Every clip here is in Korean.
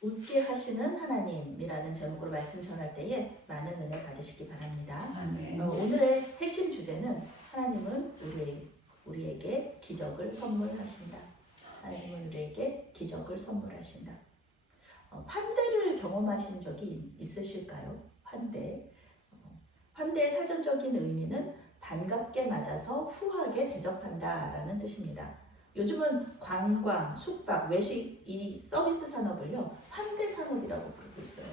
웃게 하시는 하나님이라는 제목으로 말씀 전할 때에 많은 은혜 받으시기 바랍니다. 아멘. 오늘의 핵심 주제는 하나님은 우리에게 기적을 선물하신다. 하나님은 우리에게 기적을 선물하신다. 환대를 경험하신 적이 있으실까요? 환대의 사전적인 의미는 반갑게 맞아서 후하게 대접한다라는 뜻입니다. 요즘은 관광, 숙박, 외식 이 서비스 산업을요 환대 산업이라고 부르고 있어요.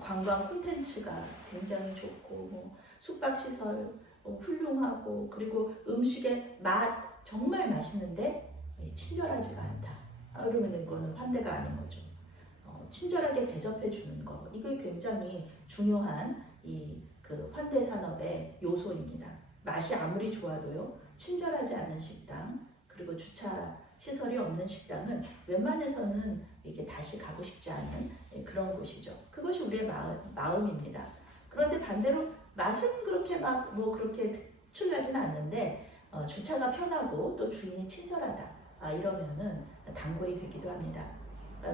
관광 콘텐츠가 굉장히 좋고 숙박 시설 훌륭하고 그리고 음식의 맛 정말 맛있는데 친절하지가 않다. 그러면 이거는 환대가 아닌 거죠. 친절하게 대접해 주는 거 이게 굉장히 중요한 그 환대 산업의 요소입니다. 맛이 아무리 좋아도요 친절하지 않은 식당 그리고 주차 시설이 없는 식당은 웬만해서는 이게 다시 가고 싶지 않은 그런 곳이죠. 그것이 우리의 마음입니다. 그런데 반대로 맛은 그렇게 그렇게 특출나지는 않는데 주차가 편하고 또 주인이 친절하다 이러면은 단골이 되기도 합니다.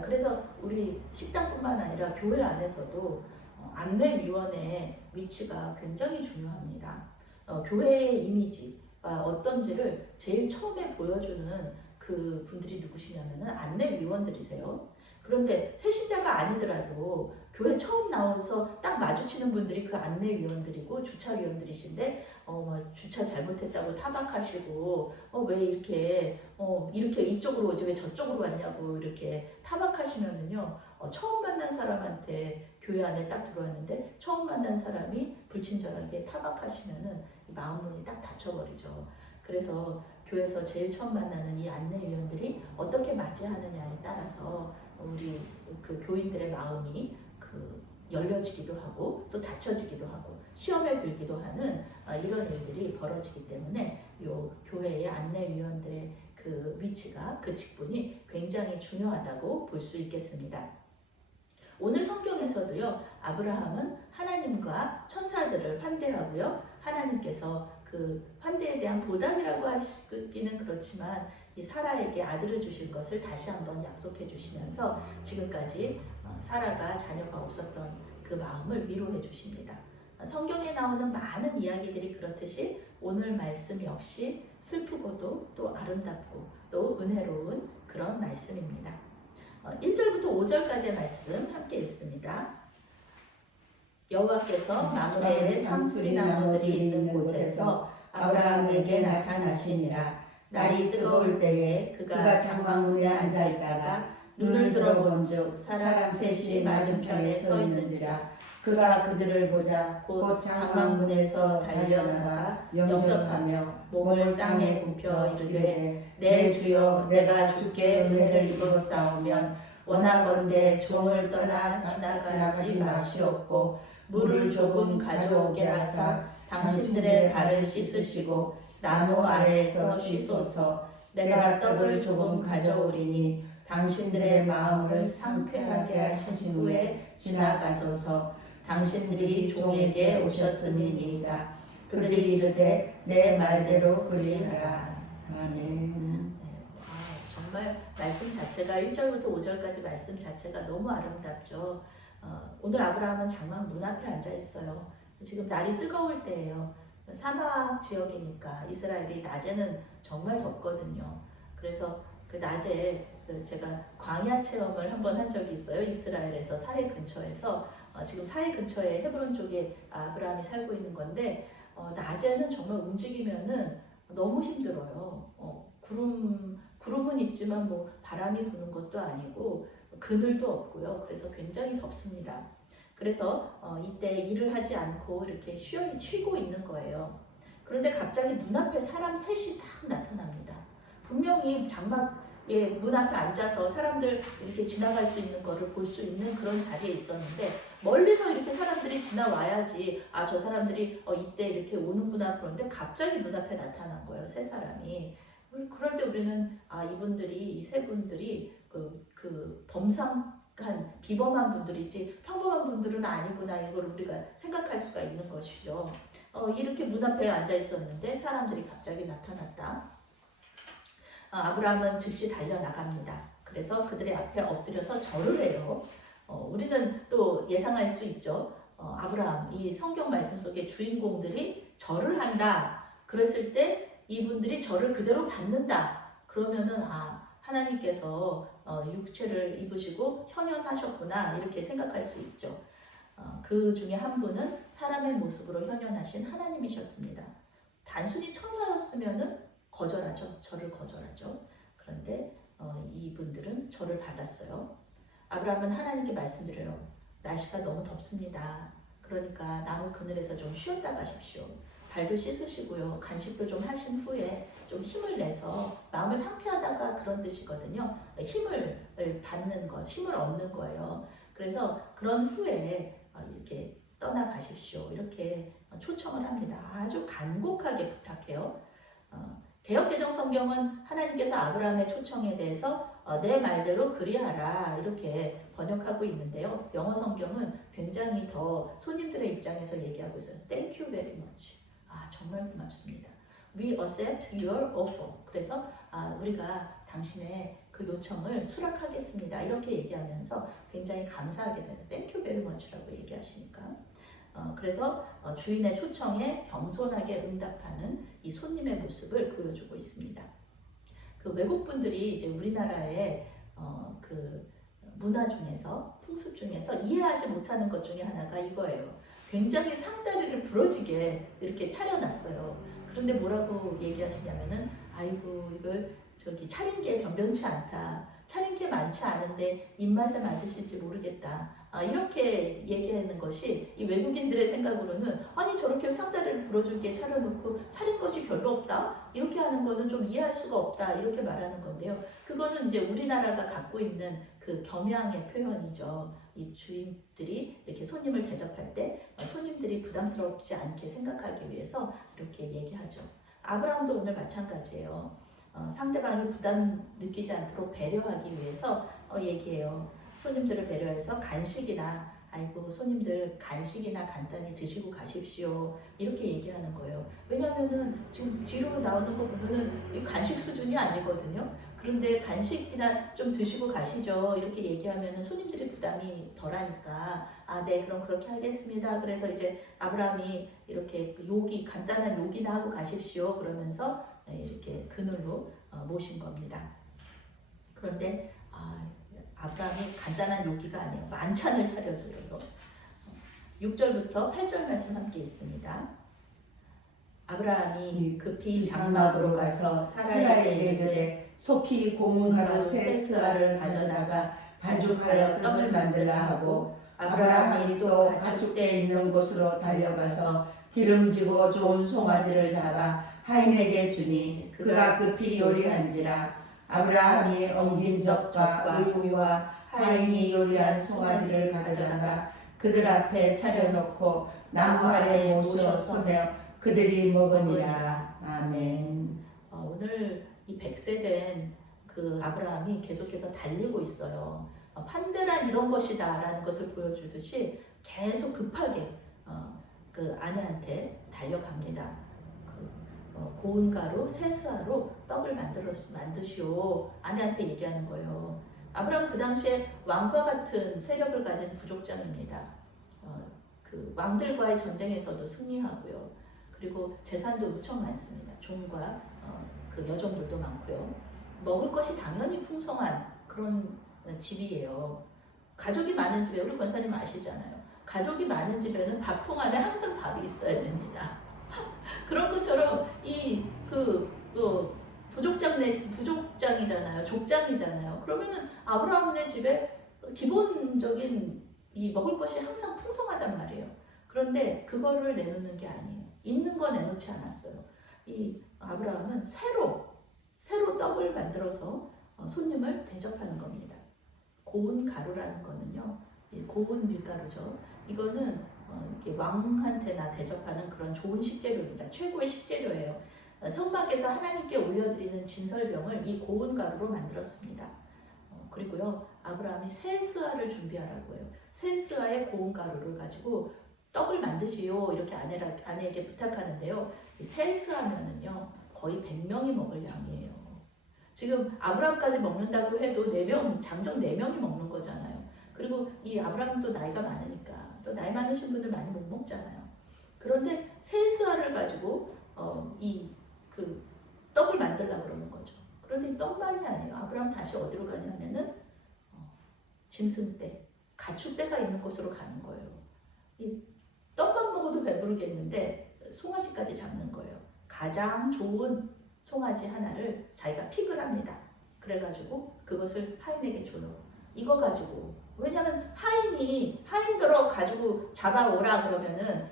그래서 우리 식당뿐만 아니라 교회 안에서도 안내위원회의 위치가 굉장히 중요합니다. 교회의 이미지 어떤지를 제일 처음에 보여주는 그 분들이 누구시냐면은 안내위원들이세요. 그런데 새신자가 아니더라도 교회 처음 나와서 딱 마주치는 분들이 그 안내위원들이고 주차위원들이신데 주차 잘못했다고 타박하시고 왜 이렇게 이쪽으로 오지 왜 저쪽으로 왔냐고 이렇게 타박하시면은요 처음 만난 사람한테 교회 안에 딱 들어왔는데 처음 만난 사람이 불친절하게 타박하시면은 마음문이 딱 닫혀버리죠. 그래서 교회에서 제일 처음 만나는 이 안내위원들이 어떻게 맞이하느냐에 따라서 우리 그 교인들의 마음이 열려지기도 하고 또 닫혀지기도 하고 시험에 들기도 하는 이런 일들이 벌어지기 때문에 요 교회의 안내위원들의 그 위치가 그 직분이 굉장히 중요하다고 볼 수 있겠습니다. 오늘 성경에서도요 아브라함은 하나님과 천사들을 환대하고요 하나님께서 그 환대에 대한 보답이라고 하시기는 그렇지만 이 사라에게 아들을 주실 것을 다시 한번 약속해 주시면서 지금까지 사라가 자녀가 없었던 그 마음을 위로해 주십니다. 성경에 나오는 많은 이야기들이 그렇듯이 오늘 말씀 역시 슬프고도 또 아름답고 또 은혜로운 그런 말씀입니다. 1절부터 5절까지의 말씀 함께 읽습니다. 여호와께서 마므레의 상수리 나무들이 있는 곳에서 아브라함에게 나타나시니라. 날이 뜨거울 때에 그가 장막문에 앉아 있다가 눈을 들어본즉 사람 셋이 맞은편에 서 있는지라. 그가 그들을 보자 곧 장막문에서 달려나가 영접하며 몸을 땅에 굽혀 이르되 내 주여 내가 주께 은혜를 입었사오면 원하건대 종을 떠나 지나가지 마시옵고 물을 조금 가져오게 하사 당신들의 발을 씻으시고 나무 아래에서 쉬소서. 내가 떡을 조금 가져오리니 당신들의 마음을 상쾌하게 하신 후에 지나가소서. 당신들이 종에게 오셨음이니이다. 그들이 이르되 내 말대로 그리하라. 아멘. 정말 말씀 자체가 1절부터 5절까지 말씀 자체가 너무 아름답죠. 오늘 아브라함은 장막 문 앞에 앉아 있어요. 지금 날이 뜨거울 때예요. 사막 지역이니까 이스라엘이 낮에는 정말 덥거든요. 그래서 그 낮에 제가 광야 체험을 한번 한 적이 있어요. 이스라엘에서 사해 근처에서 지금 사해 근처에 헤브론 쪽에 아브라함이 살고 있는 건데 낮에는 정말 움직이면은 너무 힘들어요. 구름은 있지만 뭐 바람이 부는 것도 아니고 그늘도 없고요. 그래서 굉장히 덥습니다. 그래서 이때 일을 하지 않고 이렇게 쉬고 있는 거예요. 그런데 갑자기 문 앞에 사람 셋이 딱 나타납니다. 분명히 장막에 문 앞에 앉아서 사람들 이렇게 지나갈 수 있는 거를 볼 수 있는 그런 자리에 있었는데 멀리서 이렇게 사람들이 지나와야지 저 사람들이 이때 이렇게 오는구나. 그런데 갑자기 문 앞에 나타난 거예요. 세 사람이. 그럴 때 우리는 이 세 분들이 그 범상한 비범한 분들이지 평범한 분들은 아니구나 이걸 우리가 생각할 수가 있는 것이죠. 이렇게 문 앞에 앉아 있었는데 사람들이 갑자기 나타났다. 아브라함은 즉시 달려나갑니다. 그래서 그들의 앞에 엎드려서 절을 해요. 우리는 또 예상할 수 있죠. 아브라함, 이 성경 말씀 속의 주인공들이 절을 한다. 그랬을 때 이분들이 절을 그대로 받는다. 그러면은 하나님께서 육체를 입으시고 현현하셨구나 이렇게 생각할 수 있죠. 그 중에 한 분은 사람의 모습으로 현현하신 하나님이셨습니다. 단순히 천사였으면은 거절하죠. 절을 거절하죠. 그런데 이분들은 절을 받았어요. 아브라함은 하나님께 말씀드려요. 날씨가 너무 덥습니다. 그러니까 나무 그늘에서 좀 쉬었다 가십시오. 발도 씻으시고요. 간식도 좀 하신 후에 좀 힘을 내서 마음을 상쾌하다가 그런 뜻이거든요. 힘을 받는 것, 힘을 얻는 거예요. 그래서 그런 후에 이렇게 떠나가십시오. 이렇게 초청을 합니다. 아주 간곡하게 부탁해요. 개역개정 성경은 하나님께서 아브라함의 초청에 대해서 내 말대로 그리하라 이렇게 번역하고 있는데요. 영어 성경은 굉장히 더 손님들의 입장에서 얘기하고 있어요. Thank you very much. 정말 고맙습니다. We accept your offer. 그래서 우리가 당신의 그 요청을 수락하겠습니다. 이렇게 얘기하면서 굉장히 감사하게 생각해요. Thank you very much라고 얘기하시니까. 그래서 주인의 초청에 겸손하게 응답하는 이 손님의 모습을 보여주고 있습니다. 그 외국 분들이 이제 우리나라의 그 문화 중에서 풍습 중에서 이해하지 못하는 것 중에 하나가 이거예요. 굉장히 상다리를 부러지게 이렇게 차려놨어요. 그런데 뭐라고 얘기하시냐면은 아이고 이걸 차린 게 변변치 않다. 차린 게 많지 않은데 입맛에 맞으실지 모르겠다. 이렇게 얘기하는 것이 이 외국인들의 생각으로는 아니 저렇게 상다리를 부러지게 차려놓고 차린 것이 별로 없다? 이렇게 하는 거는 좀 이해할 수가 없다. 이렇게 말하는 건데요. 그거는 이제 우리나라가 갖고 있는 그 겸양의 표현이죠. 이 주인들이 이렇게 손님을 대접할 때 손님들이 부담스럽지 않게 생각하기 위해서 이렇게 얘기하죠. 아브라함도 오늘 마찬가지예요. 상대방이 부담 느끼지 않도록 배려하기 위해서 얘기해요. 손님들을 배려해서 간식이나 아이고 손님들 간식이나 간단히 드시고 가십시오 이렇게 얘기하는 거예요. 왜냐하면은 지금 뒤로 나오는 거 보면은 간식 수준이 아니거든요. 그런데 간식이나 좀 드시고 가시죠 이렇게 얘기하면은 손님들이 부담이 덜하니까 네 그럼 그렇게 하겠습니다. 그래서 이제 아브라함이 이렇게 간단한 요기나 하고 가십시오 그러면서 이렇게 그늘로 모신 겁니다. 그런데 아브라함이 간단한 요기가 아니에요. 만찬을 차려줘요. 6절부터 8절 말씀 함께 있습니다. 아브라함이 급히 장막으로 가서 사라에게 이르되 속히 고운 가루 세 스아를 가져다가 반죽하여 떡을 만들라 하고 아브라함이 또 가축대에 있는 곳으로 달려가서 기름지고 좋은 송아지를 잡아 하인에게 주니 그가 급히 요리한지라. 아브라함이 엉긴 젖과 우유와 하인이 요리한 송아지를 가져다가 그들 앞에 차려놓고 나무 아래에 모셔 서며 그들이 먹으니라. 아멘. 오늘 이 100세 된 그 아브라함이 계속해서 달리고 있어요. 판대란 이런 것이다 라는 것을 보여주듯이 계속 급하게 그 아내한테 달려갑니다. 고운 가루 세 스아로 떡을 만드시오 아내한테 얘기하는 거예요. 아브라함 그 당시에 왕과 같은 세력을 가진 부족장입니다. 그 왕들과의 전쟁에서도 승리하고요. 그리고 재산도 무척 많습니다. 종과 그 여종들도 많고요. 먹을 것이 당연히 풍성한 그런 집이에요. 가족이 많은 집에 우리 권사님 아시잖아요. 가족이 많은 집에는 밥통 안에 항상 밥이 있어야 됩니다. 그런 것처럼 부족장이잖아요. 족장이잖아요. 그러면은 아브라함네 집에 기본적인 이 먹을 것이 항상 풍성하단 말이에요. 그런데 그거를 내놓는 게 아니에요. 있는 거 내놓지 않았어요. 이 아브라함은 새로 떡을 만들어서 손님을 대접하는 겁니다. 고운 가루라는 거는요, 고운 밀가루죠. 이거는 이렇게 왕한테나 대접하는 그런 좋은 식재료입니다. 최고의 식재료예요. 성막에서 하나님께 올려드리는 진설병을 이 고운 가루로 만들었습니다. 그리고요, 아브라함이 세 스아를 준비하라고 해요. 세 스아의 고운 가루를 가지고 떡을 만드시오 이렇게 아내에게 부탁하는데요. 세 스아면은요 거의 100명이 먹을 양이에요. 지금 아브라함까지 먹는다고 해도 장정 4명이 먹는 거잖아요. 그리고 이 이 아브라함도 나이가 많으니까 또 나이 많으신 분들 많이 못 먹잖아요. 그런데 세스아를 가지고 이 그 떡을 만들려고 그러는 거죠. 그런데 이 떡만이 아니에요. 아브라함 다시 어디로 가냐면은 짐승떼, 가축떼가 있는 곳으로 가는 거예요. 이 떡만 먹어도 배부르겠는데 송아지까지 잡는 거예요. 가장 좋은 송아지 하나를 자기가 픽을 합니다. 그래가지고 그것을 하인에게 줘요. 이거 가지고, 왜냐면 하인들어 가지고 잡아오라 그러면은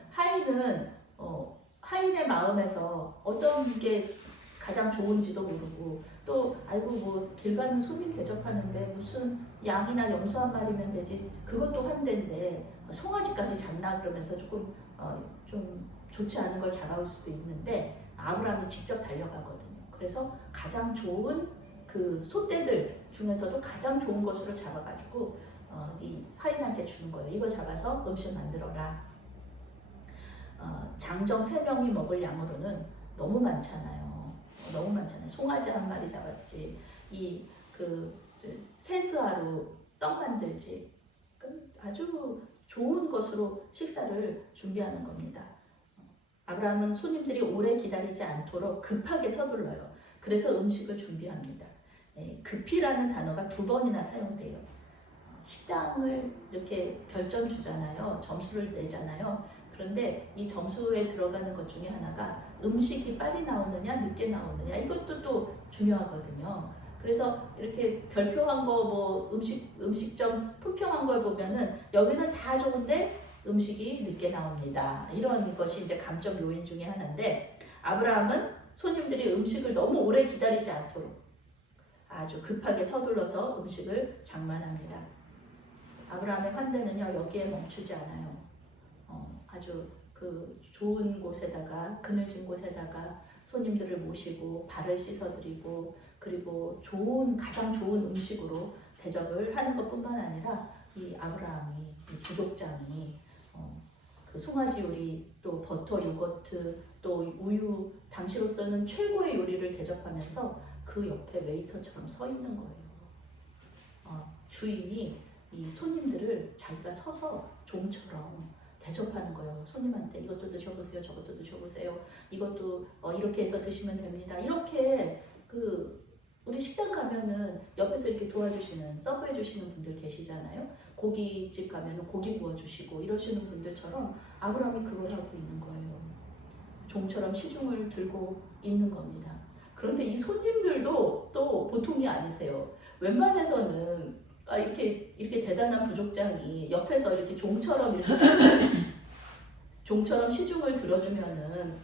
하인의 마음에서 어떤 게 가장 좋은지도 모르고, 또 아이고 뭐 길 가는 손님 대접하는데 무슨 양이나 염소 한 마리면 되지, 그것도 환대인데 송아지까지 잡나 그러면서 조금 좀 좋지 않은 걸 잡아올 수도 있는데, 아브라함이 직접 달려가거든요. 그래서 가장 좋은 그 소떼들 중에서도 가장 좋은 것으로 잡아가지고 이 하인한테 주는 거예요. 이거 잡아서 음식 만들어라. 장정 3명이 먹을 양으로는 너무 많잖아요. 너무 많잖아요. 송아지 한 마리 잡았지, 이 그 세스아로 떡 만들지. 아주 좋은 것으로 식사를 준비하는 겁니다. 아브라함은 손님들이 오래 기다리지 않도록 급하게 서둘러요. 그래서 음식을 준비합니다. 급히라는 단어가 2번이나 사용돼요. 식당을 이렇게 별점 주잖아요. 점수를 내잖아요. 그런데 이 점수에 들어가는 것 중에 하나가 음식이 빨리 나오느냐 늦게 나오느냐, 이것도 또 중요하거든요. 그래서 이렇게 별표한 거, 뭐 음식점 품평한 걸 보면은 여기는 다 좋은데 음식이 늦게 나옵니다. 이런 것이 이제 감점 요인 중에 하나인데, 아브라함은 손님들이 음식을 너무 오래 기다리지 않도록 아주 급하게 서둘러서 음식을 장만합니다. 아브라함의 환대는요, 여기에 멈추지 않아요. 아주 그 좋은 곳에다가, 그늘진 곳에다가 손님들을 모시고 발을 씻어드리고, 그리고 가장 좋은 음식으로 대접을 하는 것뿐만 아니라, 이 아브라함이, 이 부족장이 그 송아지 요리, 또 버터, 요거트, 또 우유, 당시로서는 최고의 요리를 대접하면서 그 옆에 웨이터처럼 서 있는 거예요. 주인이 이 손님들을 자기가 서서 종처럼 대접하는 거예요. 손님한테 이것도 드셔보세요, 저것도 드셔보세요, 이것도 이렇게 해서 드시면 됩니다. 이렇게 우리 식당 가면은 옆에서 이렇게 도와주시는, 서브해 주시는 분들 계시잖아요. 고깃집 가면은 고기 구워주시고 이러시는 분들처럼 아브라함이 그걸 하고 있는 거예요. 종처럼 시중을 들고 있는 겁니다. 그런데 이 손님들도 또 보통이 아니세요. 웬만해서는 이렇게 대단한 부족장이 옆에서 이렇게 종처럼 시중을 들어주면은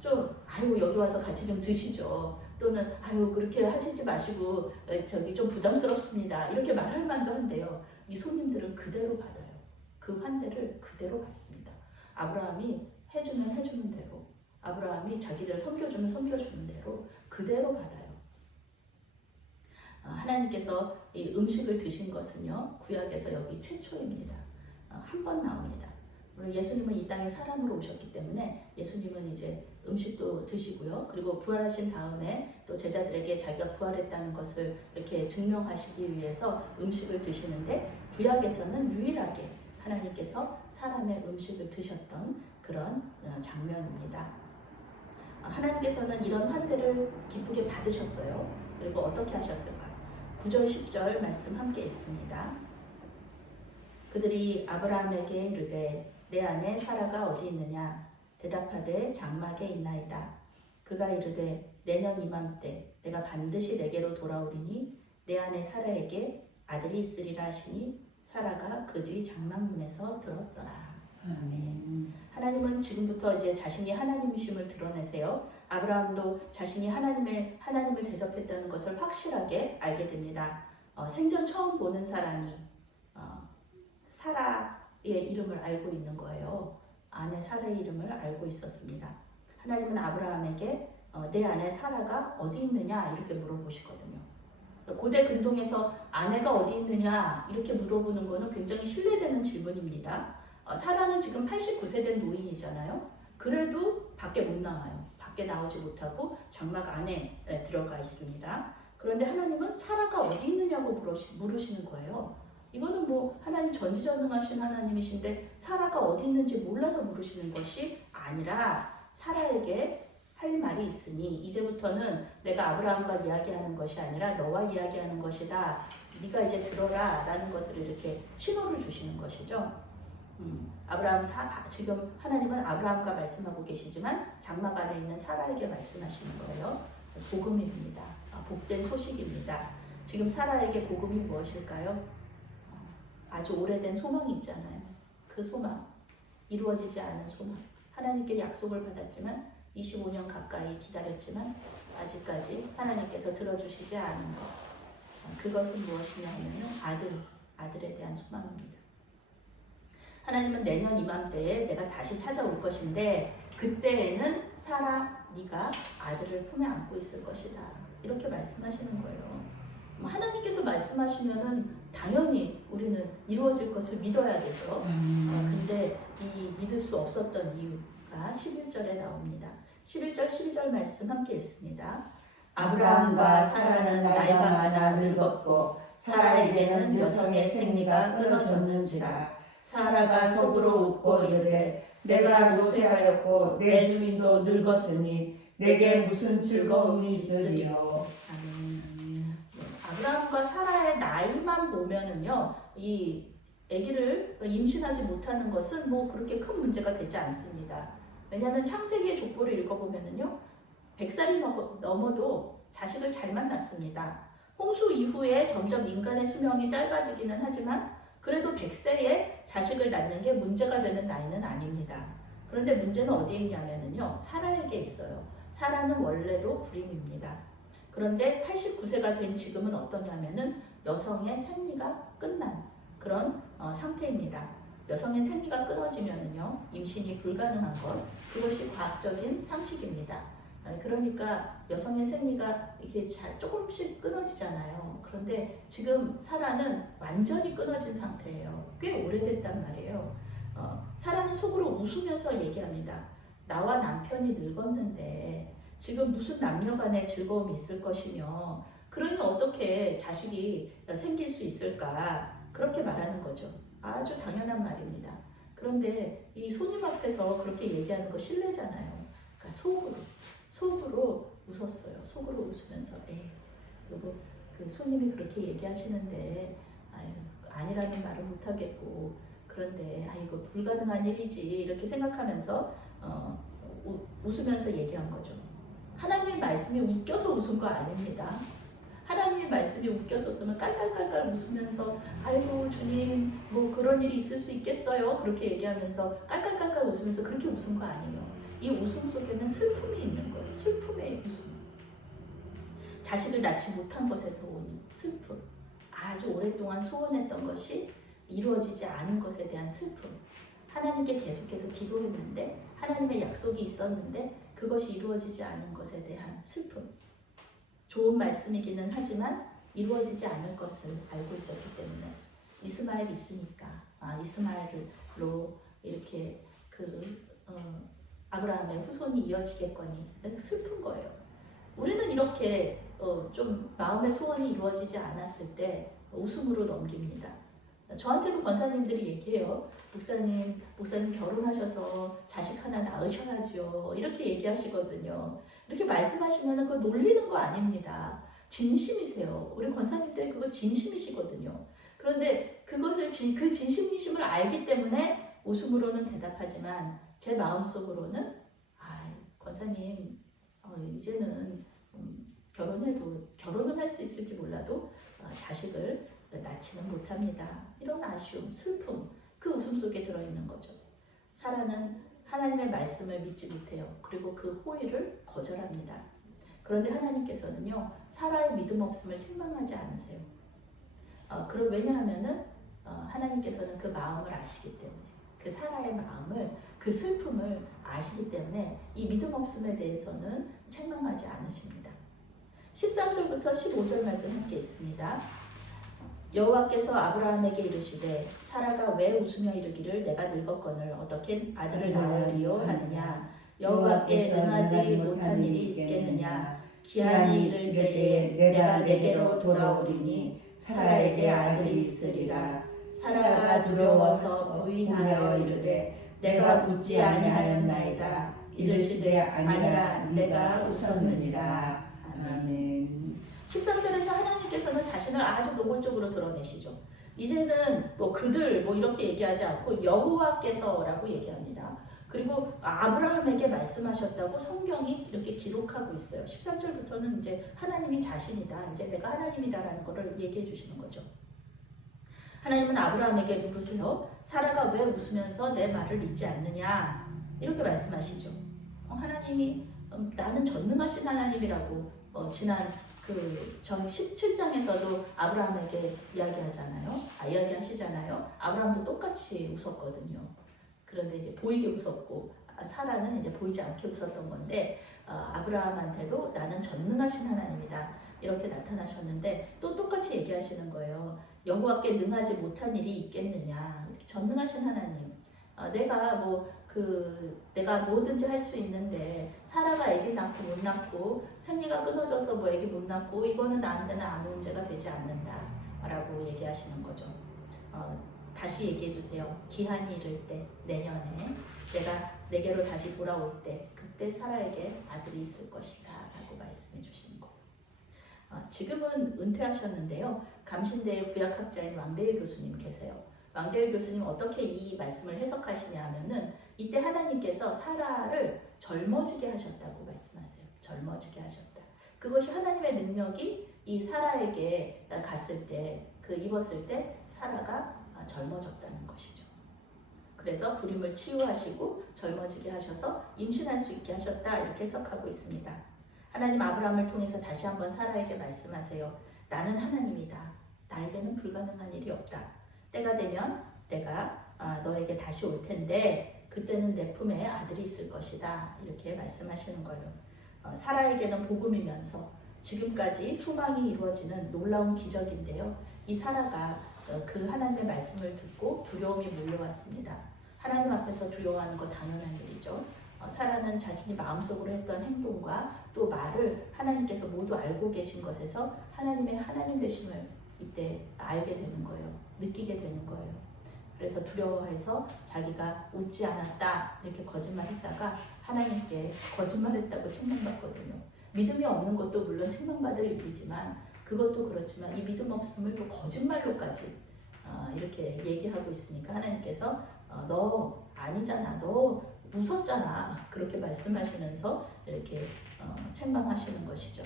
좀 아이고 여기 와서 같이 좀 드시죠. 또는 아유 그렇게 하시지 마시고 저기 좀 부담스럽습니다. 이렇게 말할 만도 한데요. 이 손님들은 그대로 받아요. 그 환대를 그대로 받습니다. 아브라함이 해주면 해주는 대로, 아브라함이 자기들 섬겨주면 섬겨주는 대로 그대로 받아요. 하나님께서 이 음식을 드신 것은요, 구약에서 여기 최초입니다. 한 번 나옵니다. 물론 예수님은 이 땅에 사람으로 오셨기 때문에 예수님은 이제 음식도 드시고요. 그리고 부활하신 다음에 또 제자들에게 자기가 부활했다는 것을 이렇게 증명하시기 위해서 음식을 드시는데, 구약에서는 유일하게 하나님께서 사람의 음식을 드셨던 그런 장면입니다. 하나님께서는 이런 환대를 기쁘게 받으셨어요. 그리고 어떻게 하셨을까? 9절 10절 말씀 함께 있습니다. 그들이 아브라함에게 이르되 내 아내 사라가 어디 있느냐? 대답하되 장막에 있나이다. 그가 이르되 내년 이맘때 내가 반드시 내게로 돌아오리니 내 아내 사라에게 아들이 있으리라 하시니 사라가 그 뒤 장막문에서 들었더라. 아멘. 하나님은 지금부터 이제 자신이 하나님이심을 드러내세요. 아브라함도 자신이 하나님을 대접했다는 것을 확실하게 알게 됩니다. 생전 처음 보는 사람이 사라의 이름을 알고 있는 거예요. 아내 사라의 이름을 알고 있었습니다. 하나님은 아브라함에게 내 아내 사라가 어디 있느냐 이렇게 물어보시거든요. 고대 근동에서 아내가 어디 있느냐 이렇게 물어보는 것은 굉장히 신뢰되는 질문입니다. 사라는 지금 89세 된 노인이잖아요. 그래도 밖에 못 나와요. 밖에 나오지 못하고 장막 안에 들어가 있습니다. 그런데 하나님은 사라가 어디 있느냐고 물으시는 거예요. 이거는 뭐 하나님 전지전능하신 하나님이신데 사라가 어디 있는지 몰라서 물으시는 것이 아니라 사라에게 할 말이 있으니 이제부터는 내가 아브라함과 이야기하는 것이 아니라 너와 이야기하는 것이다. 네가 이제 들어라 라는 것을 이렇게 신호를 주시는 것이죠. 지금 하나님은 아브라함과 말씀하고 계시지만 장막 안에 있는 사라에게 말씀하시는 거예요. 복음입니다. 복된 소식입니다. 지금 사라에게 복음이 무엇일까요? 아주 오래된 소망이 있잖아요. 그 소망, 이루어지지 않은 소망. 하나님께 약속을 받았지만 25년 가까이 기다렸지만 아직까지 하나님께서 들어주시지 않은 것. 그것은 무엇이냐 하면 아들에 대한 소망입니다. 하나님은 내년 이맘때에 내가 다시 찾아올 것인데 그때에는 사라 네가 아들을 품에 안고 있을 것이다. 이렇게 말씀하시는 거예요. 하나님께서 말씀하시면은 당연히 우리는 이루어질 것을 믿어야 되죠. 근데 이 믿을 수 없었던 이유가 11절에 나옵니다. 11절 12절 말씀 함께 읽습니다. 아브라함과 사라는 나이가 많아 늙었고 사라에게는 여성의 생리가 끊어졌는지라. 사라가 속으로 웃고 이르되 내가 노쇠하였고 내 주인도 늙었으니 내게 무슨 즐거움이 있으리요. 아브라함과 사라의 나이만 보면은요, 이 아기를 임신하지 못하는 것은 뭐 그렇게 큰 문제가 되지 않습니다. 왜냐하면 창세기의 족보를 읽어보면은요, 100살이 넘어도 자식을 잘 만났습니다. 홍수 이후에 점점 인간의 수명이 짧아지기는 하지만 그래도 100세에 자식을 낳는 게 문제가 되는 나이는 아닙니다. 그런데 문제는 어디에 있냐면요, 사라에게 있어요. 사라는 원래도 불임입니다. 그런데 89세가 된 지금은 어떠냐면은 여성의 생리가 끝난 그런 상태입니다. 여성의 생리가 끊어지면은요, 임신이 불가능한 것, 그것이 과학적인 상식입니다. 그러니까 여성의 생리가 이렇게 조금씩 끊어지잖아요. 그런데 지금 사라는 완전히 끊어진 상태예요. 꽤 오래됐단 말이에요. 사라는 속으로 웃으면서 얘기합니다. 나와 남편이 늙었는데 지금 무슨 남녀간의 즐거움이 있을 것이며 그러니 어떻게 자식이 생길 수 있을까, 그렇게 말하는 거죠. 아주 당연한 말입니다. 그런데 이 손님 앞에서 그렇게 얘기하는 거 실례잖아요. 그러니까 속으로 웃었어요. 속으로 웃으면서 여보, 그 손님이 그렇게 얘기하시는데 아니라는 말을 못하겠고, 그런데 이거 불가능한 일이지 이렇게 생각하면서 웃으면서 얘기한 거죠. 하나님의 말씀이 웃겨서 웃은 거 아닙니다. 하나님의 말씀이 웃겨서 웃으면 깔깔깔깔 웃으면서 아이고 주님 뭐 그런 일이 있을 수 있겠어요, 그렇게 얘기하면서 깔깔깔깔 웃으면서 그렇게 웃은 거 아니에요. 이 웃음 속에는 슬픔이 있는 거예요. 슬픔의 웃음. 자식을 낳지 못한 것에서 오는 슬픔. 아주 오랫동안 소원했던 것이 이루어지지 않은 것에 대한 슬픔. 하나님께 계속해서 기도했는데 하나님의 약속이 있었는데 그것이 이루어지지 않은 것에 대한 슬픔. 좋은 말씀이기는 하지만 이루어지지 않을 것을 알고 있었기 때문에 이스마엘 있으니까 이스마엘로 이렇게 아브라함의 후손이 이어지겠거니 슬픈 거예요. 우리는 이렇게 좀 마음의 소원이 이루어지지 않았을 때 웃음으로 넘깁니다. 저한테도 권사님들이 얘기해요. 목사님 결혼하셔서 자식 하나 낳으셔야죠. 이렇게 얘기하시거든요. 이렇게 말씀하시면 그거 놀리는 거 아닙니다. 진심이세요. 우리 권사님들 그거 진심이시거든요. 그런데 그것을 그 진심이심을 알기 때문에 웃음으로는 대답하지만 제 마음속으로는 권사님 이제는 결혼해도 결혼은 할 수 있을지 몰라도 자식을 낳지는 못합니다. 이런 아쉬움, 슬픔, 그 웃음 속에 들어있는 거죠. 사라는 하나님의 말씀을 믿지 못해요. 그리고 그 호의를 거절합니다. 그런데 하나님께서는요, 사라의 믿음 없음을 책망하지 않으세요. 왜냐하면은 하나님께서는 그 마음을 아시기 때문에, 그 사라의 마음을, 그 슬픔을 아시기 때문에 이 믿음 없음에 대해서는 책망하지 않으십니다. 13절부터 15절 말씀 함께 있습니다. 여호와께서 아브라함에게 이르시되 사라가 왜 웃으며 이르기를 내가 늙었거늘 어떻게 아들을 낳으리요 하느냐. 여호와께 능하지 못한 일이 있겠느냐. 기한이 이를 때에 내가 내게로 돌아오리니 사라에게 아들이 있으리라. 사라가 두려워서 부인하여 이르되 내가 묻지 아니하였나이다. 이르시되 아니라 내가 웃었느니라. 아멘. 13절에서 하나님께서는 자신을 아주 노골적으로 드러내시죠. 이제는 뭐 그들 뭐 이렇게 얘기하지 않고 여호와께서라고 얘기합니다. 그리고 아브라함에게 말씀하셨다고 성경이 이렇게 기록하고 있어요. 13절부터는 이제 하나님이 자신이다. 이제 내가 하나님이다라는 것을 얘기해 주시는 거죠. 하나님은 아브라함에게 물으세요. 사라가 왜 웃으면서 내 말을 믿지 않느냐? 이렇게 말씀하시죠. 하나님이 나는 전능하신 하나님이라고 지난 전 17장에서도 아브라함에게 이야기하시잖아요. 아브라함도 똑같이 웃었거든요. 그런데 이제 보이게 웃었고 사라는 이제 보이지 않게 웃었던 건데 아브라함한테도 나는 전능하신 하나님이다 이렇게 나타나셨는데 또 똑같이 얘기하시는 거예요. 여호와께 능하지 못한 일이 있겠느냐. 전능하신 하나님. 내가 뭐든지 할 수 있는데 사라가 아기 낳고 못 낳고 생리가 끊어져서 뭐 아기 못 낳고 이거는 나한테는 아무 문제가 되지 않는다라고 얘기하시는 거죠. 다시 얘기해 주세요. 기한이 이를 때 내년에 내가 내게로 다시 돌아올 때 그때 사라에게 아들이 있을 것이다 라고 말씀해 주시는 거예요. 지금은 은퇴하셨는데요. 감신대의 구약학자인 왕대일 교수님 계세요. 왕대일 교수님 어떻게 이 말씀을 해석하시냐 하면은 이때 하나님께서 사라를 젊어지게 하셨다고 말씀하세요. 젊어지게 하셨다. 그것이 하나님의 능력이 이 사라에게 갔을 때 입었을 때 사라가 젊어졌다는 것이죠. 그래서 불임을 치유하시고 젊어지게 하셔서 임신할 수 있게 하셨다 이렇게 해석하고 있습니다. 하나님 아브라함을 통해서 다시 한번 사라에게 말씀하세요. 나는 하나님이다. 나에게는 불가능한 일이 없다. 때가 되면 내가 너에게 다시 올 텐데 그때는 내 품에 아들이 있을 것이다. 이렇게 말씀하시는 거예요. 사라에게는 복음이면서 지금까지 소망이 이루어지는 놀라운 기적인데요. 이 사라가 그 하나님의 말씀을 듣고 두려움이 몰려왔습니다. 하나님 앞에서 두려워하는 거 당연한 일이죠. 사라는 자신이 마음속으로 했던 행동과 또 말을 하나님께서 모두 알고 계신 것에서 하나님의 하나님 되심을 이때 알게 되는 거예요. 느끼게 되는 거예요. 그래서 두려워해서 자기가 웃지 않았다 이렇게 거짓말했다가 하나님께 거짓말했다고 책망받거든요. 믿음이 없는 것도 물론 책망받을 일이지만 그것도 그렇지만 이 믿음 없음을 또 거짓말로까지 이렇게 얘기하고 있으니까 하나님께서 너 아니잖아, 너 웃었잖아 그렇게 말씀하시면서 이렇게 책망하시는 것이죠.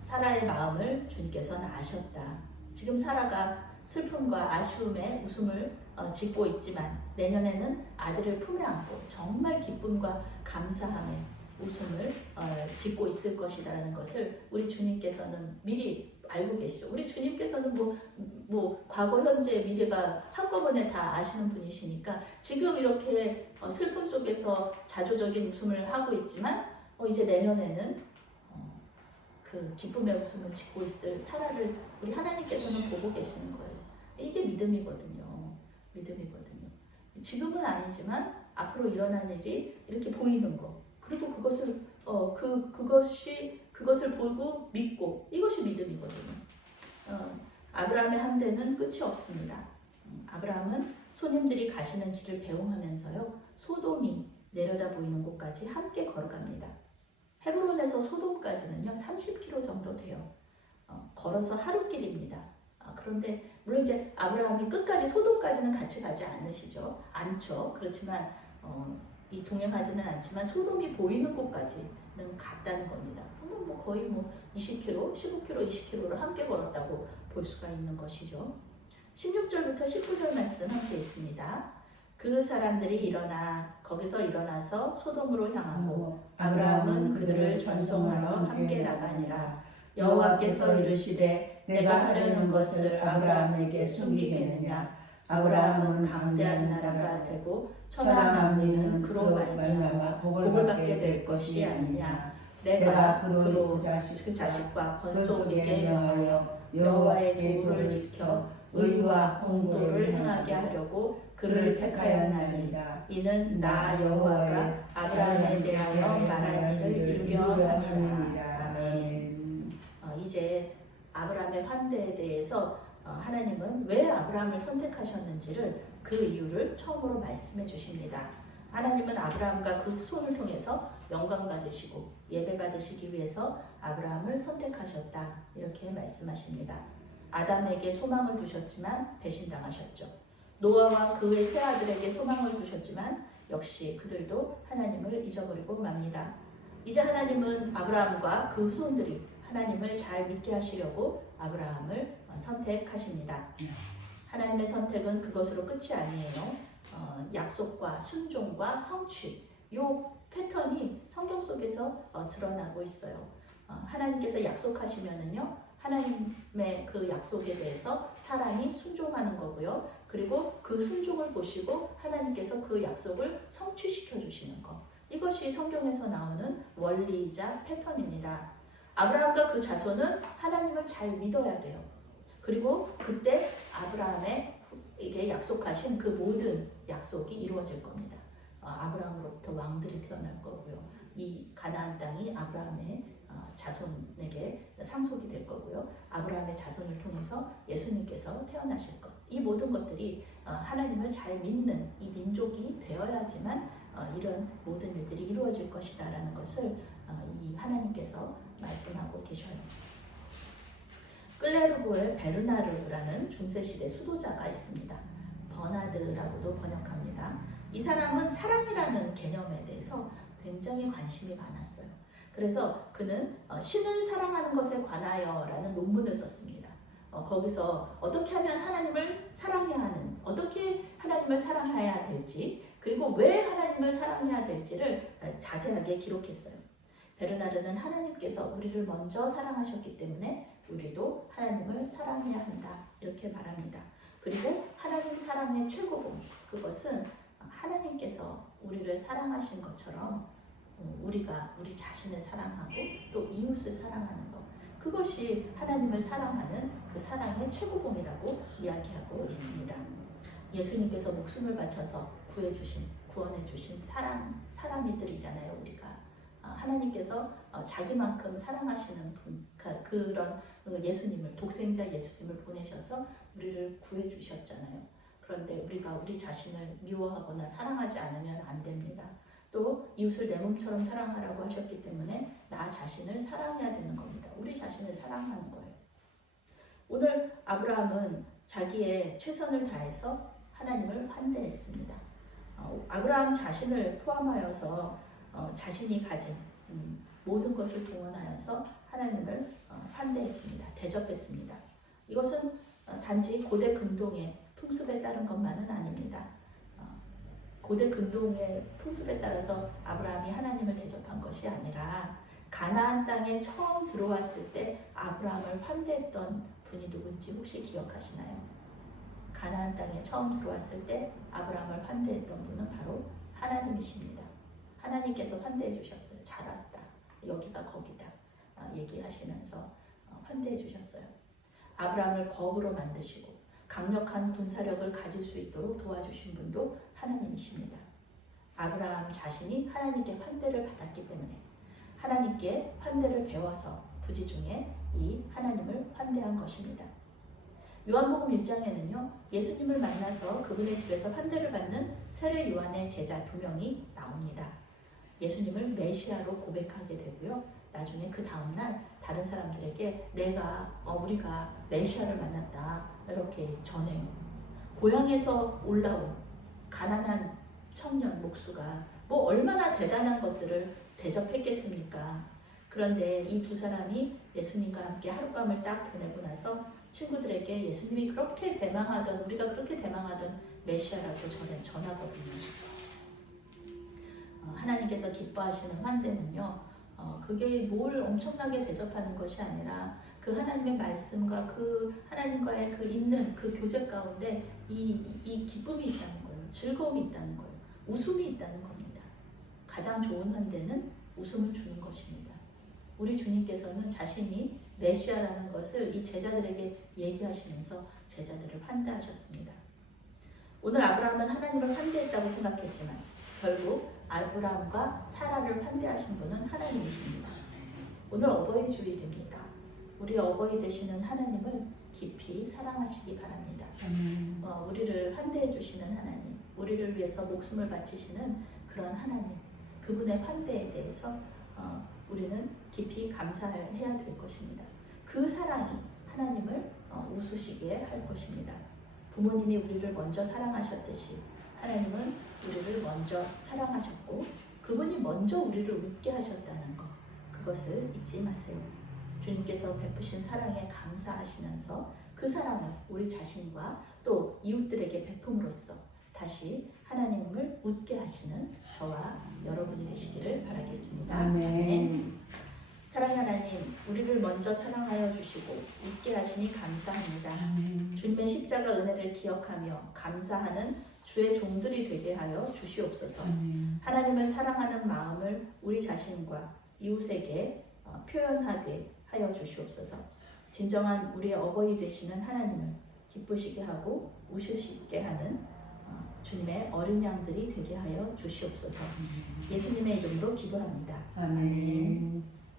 사라의 마음을 주님께서는 아셨다. 지금 사라가 슬픔과 아쉬움에 웃음을 짓고 있지만 내년에는 아들을 품에 안고 정말 기쁨과 감사함에 웃음을 짓고 있을 것이라는 것을 우리 주님께서는 미리 알고 계시죠. 우리 주님께서는 뭐 과거, 현재, 미래가 한꺼번에 다 아시는 분이시니까 지금 이렇게 슬픔 속에서 자조적인 웃음을 하고 있지만 이제 내년에는 그 기쁨의 웃음을 짓고 있을 사라를 우리 하나님께서는 보고 계시는 거예요. 이게 믿음이거든요. 믿음이거든요. 지금은 아니지만 앞으로 일어난 일이 이렇게 보이는 거. 그리고 그것을 그것을 보고 믿고 이것이 믿음이거든요. 아브라함의 함대는 끝이 없습니다. 아브라함은 손님들이 가시는 길을 배웅하면서요. 소돔이 내려다 보이는 곳까지 함께 걸어갑니다. 헤브론에서 소돔까지는요 30km 정도 돼요. 걸어서 하루길입니다. 그런데 물론 이제 아브라함이 끝까지 소돔까지는 같이 가지 않죠. 그렇지만 이 동행하지는 않지만 소돔이 보이는 곳까지는 갔다는 겁니다. 뭐 거의 20km, 15km, 20km를 함께 걸었다고 볼 수가 있는 것이죠. 16절부터 19절 말씀 함께 있습니다. 그 사람들이 거기서 일어나서 소돔으로 향하고 아브라함은 그들을 전송하러 함께 나가니라. 여호와께서 이르시되 내가 하려는 것을 아브라함에게 숨기겠느냐. 아브라함은 강대한 나라가 되고 천하 만민은 그로 말미암아 복을 받게 될 것이 아니냐. 내가 그로 그 자식과 건소에게 명하여 여호와의 도를 지켜 의와 공도를 행하게 하려고 그를 택하였나니라. 이는 나 여호와가 아브라함에 대하여 말한 일을 이루려 함이라. 아멘. 이제 아브라함의 환대에 대해서 하나님은 왜 아브라함을 선택하셨는지를 그 이유를 처음으로 말씀해 주십니다. 하나님은 아브라함과 그 후손을 통해서 영광 받으시고 예배 받으시기 위해서 아브라함을 선택하셨다. 이렇게 말씀하십니다. 아담에게 소망을 두셨지만 배신당하셨죠. 노아와 그의 세 아들에게 소망을 두셨지만 역시 그들도 하나님을 잊어버리고 맙니다. 이제 하나님은 아브라함과 그 후손들이 하나님을 잘 믿게 하시려고 아브라함을 선택하십니다. 하나님의 선택은 그것으로 끝이 아니에요. 약속과 순종과 성취, 이 패턴이 성경 속에서 드러나고 있어요. 하나님께서 약속하시면은요, 하나님의 그 약속에 대해서 사람이 순종하는 거고요. 그리고 그 순종을 보시고 하나님께서 그 약속을 성취시켜 주시는 것. 이것이 성경에서 나오는 원리이자 패턴입니다. 아브라함과 그 자손은 하나님을 잘 믿어야 돼요. 그리고 그때 아브라함에게 약속하신 그 모든 약속이 이루어질 겁니다. 아브라함으로부터 왕들이 태어날 거고요. 이 가나안 땅이 아브라함의 자손에게 상속이 될 거고요. 아브라함의 자손을 통해서 예수님께서 태어나실 것. 이 모든 것들이 하나님을 잘 믿는 이 민족이 되어야지만 이런 모든 일들이 이루어질 것이다라는 것을 이 하나님께서 말씀하고 계셔요. 클레르보의 베르나르라는 중세시대 수도자가 있습니다. 버나드라고도 번역합니다. 이 사람은 사랑이라는 개념에 대해서 굉장히 관심이 많았어요. 그래서 그는 신을 사랑하는 것에 관하여라는 논문을 썼습니다. 거기서 어떻게 하면 하나님을 사랑해야 하는, 어떻게 하나님을 사랑해야 될지, 그리고 왜 하나님을 사랑해야 될지를 자세하게 기록했어요. 베르나르는 하나님께서 우리를 먼저 사랑하셨기 때문에 우리도 하나님을 사랑해야 한다. 이렇게 말합니다. 그리고 하나님 사랑의 최고봉, 그것은 하나님께서 우리를 사랑하신 것처럼 우리가 우리 자신을 사랑하고 또 이웃을 사랑하는 것, 그것이 하나님을 사랑하는 그 사랑의 최고봉이라고 이야기하고 있습니다. 예수님께서 목숨을 바쳐서 구원해 주신 사람이들이잖아요. 우리가 하나님께서 자기만큼 사랑하시는 분, 그런 예수님을, 독생자 예수님을 보내셔서 우리를 구해 주셨잖아요. 그런데 우리가 우리 자신을 미워하거나 사랑하지 않으면 안 됩니다. 또 이웃을 내 몸처럼 사랑하라고 하셨기 때문에 나 자신을 사랑해야 되는 겁니다. 우리 자신을 사랑하는 거예요. 오늘 아브라함은 자기의 최선을 다해서 하나님을 환대했습니다. 아브라함 자신을 포함하여서 자신이 가진 모든 것을 동원하여서 하나님을 환대했습니다. 대접했습니다. 이것은 단지 고대 근동의 풍습에 따른 것만은 아닙니다. 고대 근동의 풍습에 따라서 아브라함이 하나님을 대접한 것이 아니라 가나안 땅에 처음 들어왔을 때 아브라함을 환대했던 분이 누군지 혹시 기억하시나요? 가나안 땅에 처음 들어왔을 때 아브라함을 환대했던 분은 바로 하나님이십니다. 하나님께서 환대해 주셨어요. 잘 왔다. 여기가 거기다. 얘기하시면서 환대해 주셨어요. 아브라함을 거부로 만드시고 강력한 군사력을 가질 수 있도록 도와주신 분도 하나님이십니다. 아브라함 자신이 하나님께 환대를 받았기 때문에 하나님께 환대를 배워서 부지중에 이 하나님을 환대한 것입니다. 요한복음 1장에는요, 예수님을 만나서 그분의 집에서 환대를 받는 세례 요한의 제자 2명이 나옵니다. 예수님을 메시아로 고백하게 되고요. 나중에 그 다음날 다른 사람들에게 우리가 메시아를 만났다 이렇게 전해요. 고향에서 올라온 가난한 청년 목수가 뭐 얼마나 대단한 것들을 대접했겠습니까? 그런데 이 두 사람이 예수님과 함께 하룻밤을 딱 보내고 나서 친구들에게 예수님이 그렇게 대망하던, 우리가 그렇게 대망하던 메시아라고 전하거든요. 하나님께서 기뻐하시는 환대는요, 그게 뭘 엄청나게 대접하는 것이 아니라 그 하나님의 말씀과 그 하나님과의 그 있는 그 교제 가운데 이 기쁨이 있다는 거예요. 즐거움이 있다는 거예요. 웃음이 있다는 겁니다. 가장 좋은 환대는 웃음을 주는 것입니다. 우리 주님께서는 자신이 메시아라는 것을 이 제자들에게 얘기하시면서 제자들을 환대하셨습니다. 오늘 아브라함은 하나님을 환대했다고 생각했지만 결국 아브라함과 사라를 환대하신 분은 하나님이십니다. 오늘 어버이 주일입니다. 우리 어버이 되시는 하나님을 깊이 사랑하시기 바랍니다. 아멘. 우리를 환대해 주시는 하나님, 우리를 위해서 목숨을 바치시는 그런 하나님, 그분의 환대에 대해서 우리는 깊이 감사해야 될 것입니다. 그 사랑이 하나님을 웃으시게 할 것입니다. 부모님이 우리를 먼저 사랑하셨듯이 하나님은 우리를 먼저 사랑하셨고 그분이 먼저 우리를 웃게 하셨다는 것, 그것을 잊지 마세요. 주님께서 베푸신 사랑에 감사하시면서 그 사랑을 우리 자신과 또 이웃들에게 베품으로써 다시 하나님을 웃게 하시는 저와 여러분이 되시기를 바라겠습니다. 아멘. 사랑하는 하나님, 우리를 먼저 사랑하여 주시고 웃게 하시니 감사합니다. 아멘. 주님의 십자가 은혜를 기억하며 감사하는 주의 종들이 되게 하여 주시옵소서. 아멘. 하나님을 사랑하는 마음을 우리 자신과 이웃에게 표현하게 하여 주시옵소서. 진정한 우리의 어버이 되시는 하나님을 기쁘시게 하고 웃으시게 하는 주님의 어린 양들이 되게 하여 주시옵소서. 예수님의 이름으로 기도합니다. 아멘.